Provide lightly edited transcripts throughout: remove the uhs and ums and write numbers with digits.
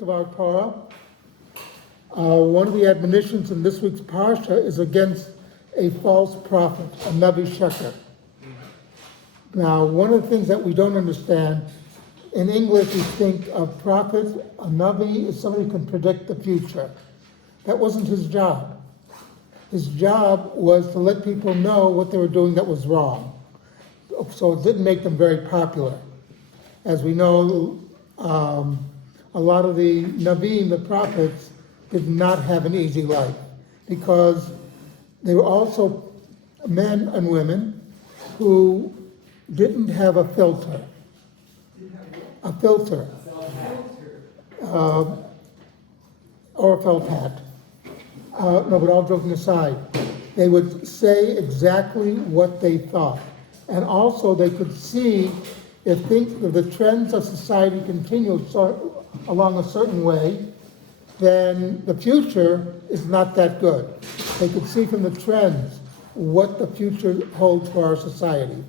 subject of our Torah. One of the admonitions in this week's parsha is against a false prophet, a Navi Sheker. Now, one of the things that we don't understand, in English we think of prophets, a Navi is somebody who can predict the future. That wasn't his job. His job was to let people know what they were doing that was wrong. So it didn't make them very popular. As we know, a lot of the Naviim, the prophets, did not have an easy life because they were also men and women who didn't have a filter. Or a felt hat. No, but all joking aside, they would say exactly what they thought. And also they could see if the trends of society continued along a certain way, then the future is not that good. They could see from the trends what the future holds for our society.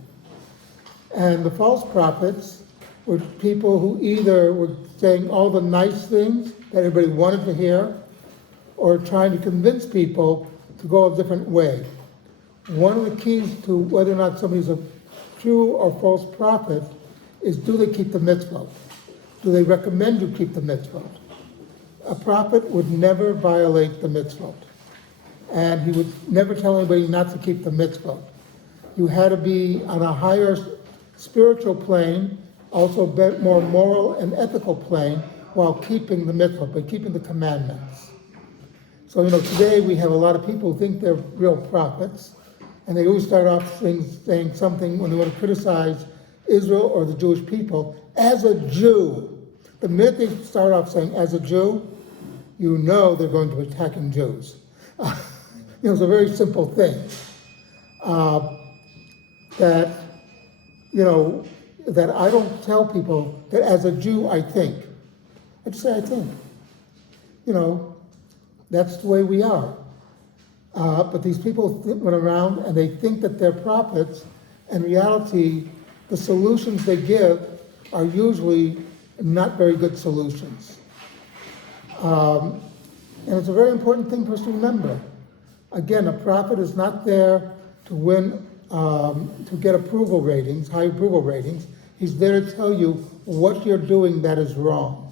And the false prophets were people who either were saying all the nice things that everybody wanted to hear, or trying to convince people to go a different way. One of the keys to whether or not somebody's a true or false prophet is, do they keep the mitzvot? Do they recommend you keep the mitzvot? A prophet would never violate the mitzvot, and he would never tell anybody not to keep the mitzvot. You had to be on a higher spiritual plane, also a bit more moral and ethical plane, while keeping the mitzvot, but keeping the commandments. So, today we have a lot of people who think they're real prophets, and they always start off saying something when they want to criticize Israel or the Jewish people. As a Jew, the minute they start off saying, as a Jew, you know they're going to be attacking Jews. It's a very simple thing. That I don't tell people that as a Jew I think. I just say I think. That's the way we are. But these people went around and they think that they're prophets. In reality, the solutions they give are usually not very good solutions. And it's a very important thing for us to remember. Again, a prophet is not there to win, to get approval ratings, high approval ratings. He's there to tell you what you're doing that is wrong.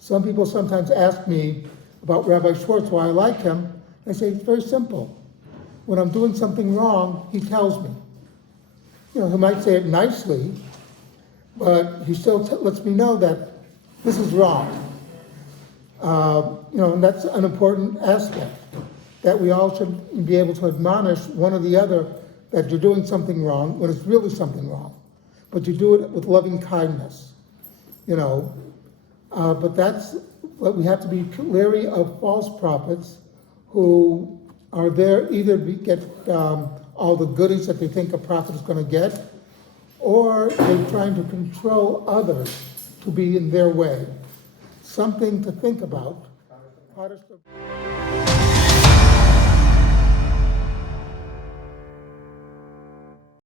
Some people sometimes ask me about Rabbi Schwartz, why I like him. I say, it's very simple. When I'm doing something wrong, he tells me. He might say it nicely, but he still lets me know that this is wrong. And that's an important aspect, that we all should be able to admonish one or the other that you're doing something wrong when it's really something wrong. But you do it with loving kindness, But we have to be leery of false prophets who are there either to get all the goodies that they think a prophet is going to get, or they're trying to control others to be in their way. Something to think about.